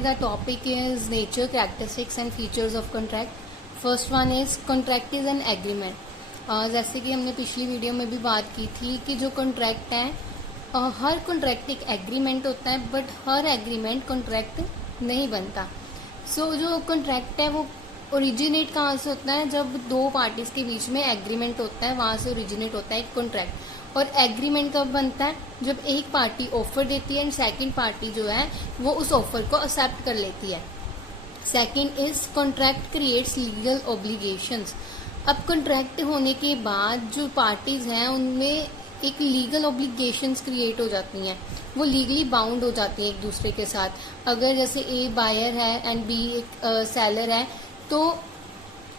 the topic is nature, characteristics and features of contract. First one is contract is an agreement. जैसे कि हमने पिछली video में भी बात की थी कि जो कॉन्ट्रैक्ट है हर कॉन्ट्रैक्ट एक एग्रीमेंट होता है, बट हर एग्रीमेंट कॉन्ट्रैक्ट नहीं बनता. सो जो कॉन्ट्रैक्ट है वो ओरिजिनेट कहाँ से होता है? जब दो पार्टीज के बीच में एग्रीमेंट होता है, वहाँ से ओरिजिनेट होता है एक कॉन्ट्रैक्ट. और एग्रीमेंट कब बनता है? जब एक पार्टी ऑफर देती है एंड सेकंड पार्टी जो है वो उस ऑफर को एक्सेप्ट कर लेती है. Second is contract creates legal obligations. अब कॉन्ट्रैक्ट होने के बाद जो पार्टीज हैं उनमें एक लीगल ऑब्लिगेशंस क्रिएट हो जाती हैं, वो लीगली बाउंड हो जाती हैं एक दूसरे के साथ. अगर जैसे ए बायर है एंड बी एक सेलर है, तो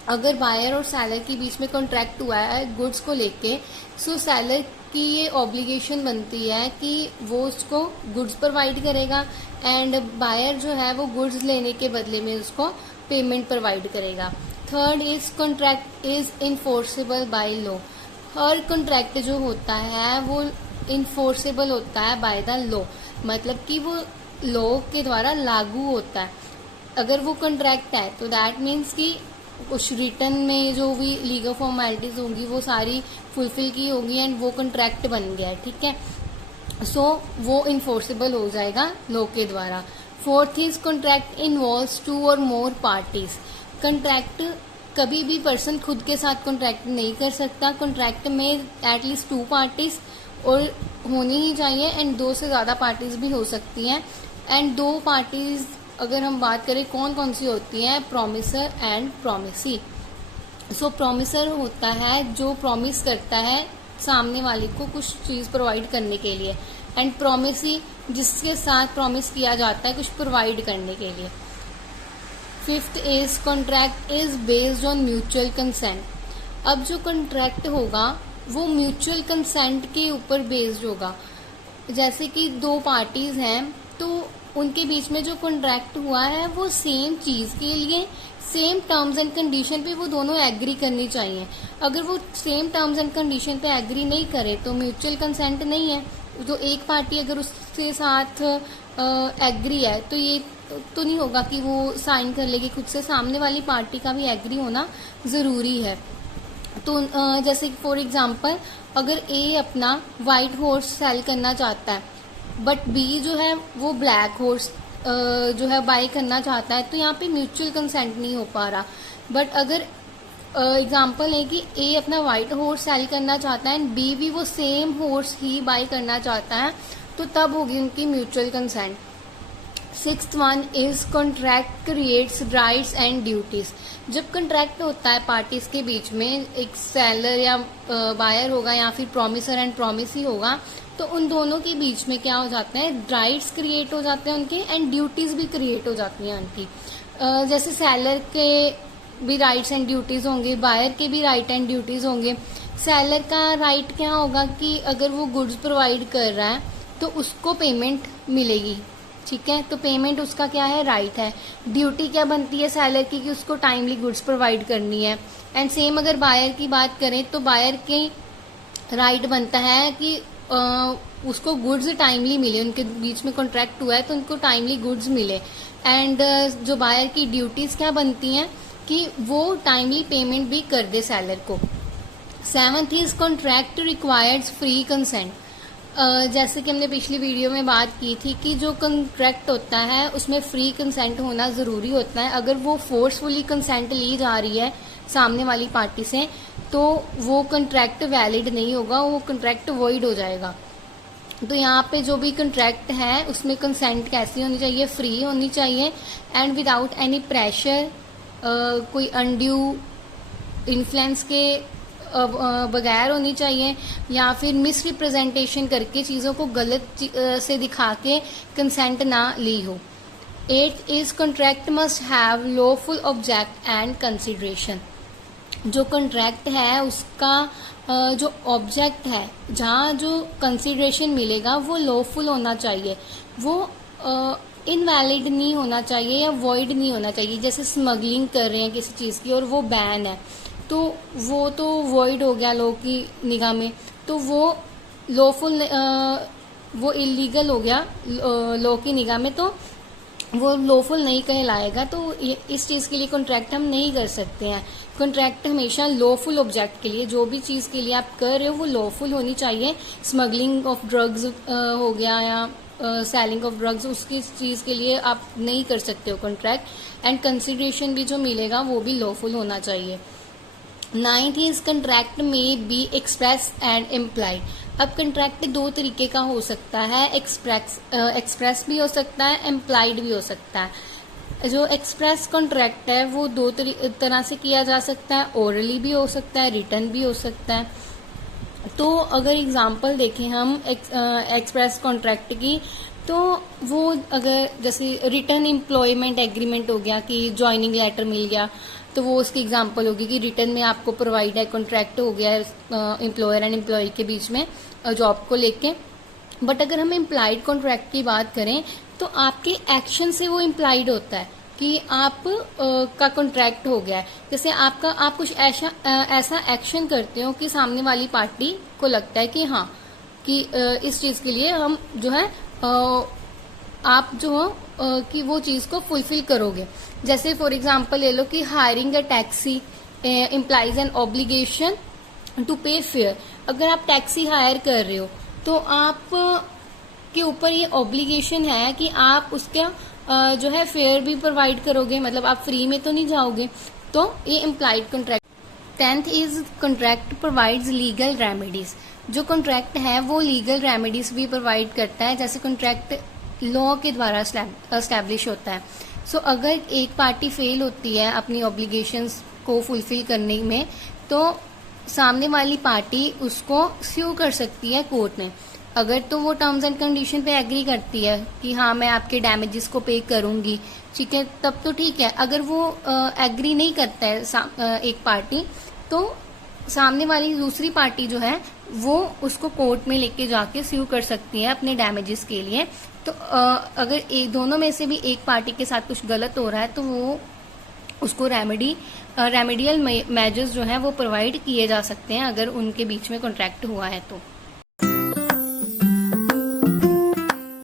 अगर बायर और सेलर के बीच में कॉन्ट्रैक्ट हुआ है गुड्स को लेके, सो सेलर की ये ऑब्लिगेशन बनती है कि वो उसको गुड्स प्रोवाइड करेगा एंड बायर जो है वो गुड्स लेने के बदले में उसको पेमेंट प्रोवाइड करेगा. Third is contract is enforceable by law. Her contract जो होता है वो इन्फोर्सेबल होता है बाय द लॉ, मतलब कि वो लॉ के द्वारा लागू होता है. अगर वो कॉन्ट्रैक्ट है तो दैट मीन्स कि कुछ रिटर्न में जो भी लीगल फॉर्मेलिटीज होंगी वो सारी फुलफिल की होगी एंड वो कॉन्ट्रैक्ट बन गया है. ठीक है, सो वो इन्फोर्सेबल हो जाएगा लॉ के द्वारा. Fourth is contract involves two और मोर पार्टीज. कॉन्ट्रैक्ट कभी भी पर्सन खुद के साथ कॉन्ट्रैक्ट नहीं कर सकता. कॉन्ट्रैक्ट में एटलीस्ट 2 पार्टीज और होनी ही चाहिए एंड 2 से ज़्यादा पार्टीज भी हो सकती हैं. एंड 2 पार्टीज अगर हम बात करें कौन कौन सी होती हैं, promisor and promisee. So promisor होता है जो प्रॉमिस करता है सामने वाले को कुछ चीज़ प्रोवाइड करने के लिए, एंड प्रोमिसी जिसके साथ प्रॉमिस किया जाता है कुछ प्रोवाइड करने के लिए. Fifth is contract is based on mutual consent. अब जो कॉन्ट्रैक्ट होगा वो म्यूचुअल कंसेंट के ऊपर बेस्ड होगा. जैसे कि 2 पार्टीज हैं तो उनके बीच में जो कॉन्ट्रैक्ट हुआ है वो सेम चीज़ के लिए सेम टर्म्स एंड कंडीशन पे वो दोनों एग्री करनी चाहिए. अगर वो सेम टर्म्स एंड कंडीशन पे एग्री नहीं करे तो म्यूचुअल कंसेंट नहीं है. तो एक पार्टी अगर उसके साथ एग्री है तो ये तो नहीं होगा कि वो साइन कर लेगी खुद से, सामने वाली पार्टी का भी एग्री होना ज़रूरी है. तो जैसे फॉर एग्जांपल अगर ए अपना वाइट हॉर्स सेल करना चाहता है बट बी जो है वो ब्लैक हॉर्स जो है बाय करना चाहता है, तो यहाँ पे म्यूचुअल कंसेंट नहीं हो पा रहा. बट अगर एग्जांपल है कि ए अपना वाइट हॉर्स सेल करना चाहता है एंड बी भी वो सेम हॉर्स ही बाय करना चाहता है, तो तब होगी उनकी mutual consent. Sixth one is contract creates rights and duties. जब कॉन्ट्रैक्ट होता है पार्टीज के बीच में, एक सेलर या बायर होगा या फिर प्रोमिसर एंड प्रोमिसी होगा, तो उन दोनों के बीच में क्या हो जाते हैं, राइट्स क्रिएट हो जाते हैं उनके एंड ड्यूटीज भी क्रिएट हो जाती हैं उनकी. जैसे सेलर के भी राइट्स एंड ड्यूटीज होंगे, बायर के भी राइट एंड ड्यूटीज होंगे. सेलर का राइट क्या होगा कि अगर वो गुड्स प्रोवाइड कर रहा है तो उसको पेमेंट मिलेगी. ठीक है, तो पेमेंट उसका क्या है, राइट है. ड्यूटी क्या बनती है सेलर की कि उसको टाइमली गुड्स प्रोवाइड करनी है. एंड सेम अगर बायर की बात करें तो बायर के राइट बनता है कि उसको गुड्स टाइमली मिले. उनके बीच में कॉन्ट्रैक्ट हुआ है तो उनको टाइमली गुड्स मिले. एंड जो बायर की ड्यूटीज क्या बनती हैं कि वो टाइमली पेमेंट भी कर दे सेलर को. Seventh is contract requires free consent. जैसे कि हमने पिछली वीडियो में बात की थी कि जो कॉन्ट्रैक्ट होता है उसमें फ्री कंसेंट होना ज़रूरी होता है. अगर वो फोर्सफुली कंसेंट ली जा रही है सामने वाली पार्टी से तो वो कॉन्ट्रैक्ट वैलिड नहीं होगा, वो कॉन्ट्रैक्ट वॉइड हो जाएगा. तो यहाँ पे जो भी कॉन्ट्रैक्ट है उसमें कंसेंट कैसी होनी चाहिए, फ्री होनी चाहिए एंड विदाउट एनी प्रेशर, कोई अनड्यू इन्फ्लुएंस के बगैर होनी चाहिए, या फिर मिस रिप्रेजेंटेशन करके चीज़ों को गलत से दिखा के कंसेंट ना ली हो. 8th is contract must have lawful object and consideration. जो कॉन्ट्रैक्ट है उसका जो ऑब्जेक्ट है, जहाँ जो कंसिडरेशन मिलेगा वो लॉफुल होना चाहिए, वो इनवैलिड नहीं होना चाहिए या वॉइड नहीं होना चाहिए. जैसे स्मगलिंग कर रहे हैं किसी चीज़ की और वो बैन है तो वो तो वॉइड हो गया लॉ की निगाह में, तो वो लॉफुल वो इलीगल हो गया लॉ की निगाह में, तो वो लॉफुल नहीं कहलाएगा, तो इस चीज़ के लिए कॉन्ट्रैक्ट हम नहीं कर सकते हैं। कॉन्ट्रैक्ट हमेशा लॉफुल ऑब्जेक्ट के लिए, जो भी चीज़ के लिए आप कर रहे हो वो लॉफुल होनी चाहिए। स्मगलिंग ऑफ ड्रग्स हो गया या सेलिंग ऑफ ड्रग्स, उसकी चीज़ के लिए आप नहीं कर सकते हो कॉन्ट्रैक्ट। एंड कंसिडरेशन भी जो मिलेगा वो भी लॉफुल होना चाहिए। 9th इज कंट्रैक्ट में बी एक्सप्रेस एंड इम्प्लाइड। अब कंट्रैक्ट दो तरीके का हो सकता है, एक्सप्रेस भी हो सकता है, इम्प्लाइड भी हो सकता है। जो एक्सप्रेस कॉन्ट्रैक्ट है वो दो तरह से किया जा सकता है, ओरली भी हो सकता है, रिटन भी हो सकता है। तो अगर एग्जांपल देखें हम एक्सप्रेस कॉन्ट्रैक्ट की, तो वो अगर जैसे रिटन एम्प्लॉयमेंट एग्रीमेंट हो गया कि ज्वाइनिंग लेटर मिल गया, तो वो उसकी एग्जांपल होगी कि रिटन में आपको प्रोवाइड है, कॉन्ट्रैक्ट हो गया एम्प्लॉयर एंड एम्प्लॉय के बीच में जॉब को लेके। बट अगर हम इम्प्लाइड कॉन्ट्रैक्ट की बात करें तो आपके एक्शन से वो इम्प्लाइड होता है कि आप का कॉन्ट्रैक्ट हो गया है। जैसे आप कुछ ऐसा एक्शन करते हो कि सामने वाली पार्टी को लगता है कि हाँ कि इस चीज़ के लिए हम जो है आप जो हो कि वो चीज़ को फुलफिल करोगे। जैसे फॉर एग्जांपल ले लो कि hiring a taxi implies an obligation to pay fare. अगर आप टैक्सी हायर कर रहे हो तो आप के ऊपर ये ऑब्लिगेशन है कि आप उसका जो है फेयर भी प्रोवाइड करोगे, मतलब आप फ्री में तो नहीं जाओगे। तो ये implied contract. 10th is contract provides legal remedies. जो कॉन्ट्रैक्ट है वो लीगल रेमेडीज भी प्रोवाइड करता है, जैसे कॉन्ट्रैक्ट लॉ के द्वारा एस्टैब्लिश होता है। सो अगर एक पार्टी फेल होती है अपनी ऑब्लिगेशंस को फुलफिल करने में, तो सामने वाली पार्टी उसको स्यू कर सकती है कोर्ट में। अगर तो वो टर्म्स एंड कंडीशन पे एग्री करती है कि हाँ मैं आपके डैमेजेस को पे करूंगी, ठीक है, तब तो ठीक है। अगर वो एग्री नहीं करता है एक पार्टी, तो सामने वाली दूसरी पार्टी जो है वो उसको कोर्ट में लेके जाके स्यू कर सकती है अपने डैमेजेस के लिए। तो अगर दोनों में से भी एक पार्टी के साथ कुछ गलत हो रहा है तो वो उसको रेमेडियल मेजर्स जो है वो प्रोवाइड किए जा सकते हैं अगर उनके बीच में कॉन्ट्रैक्ट हुआ है तो।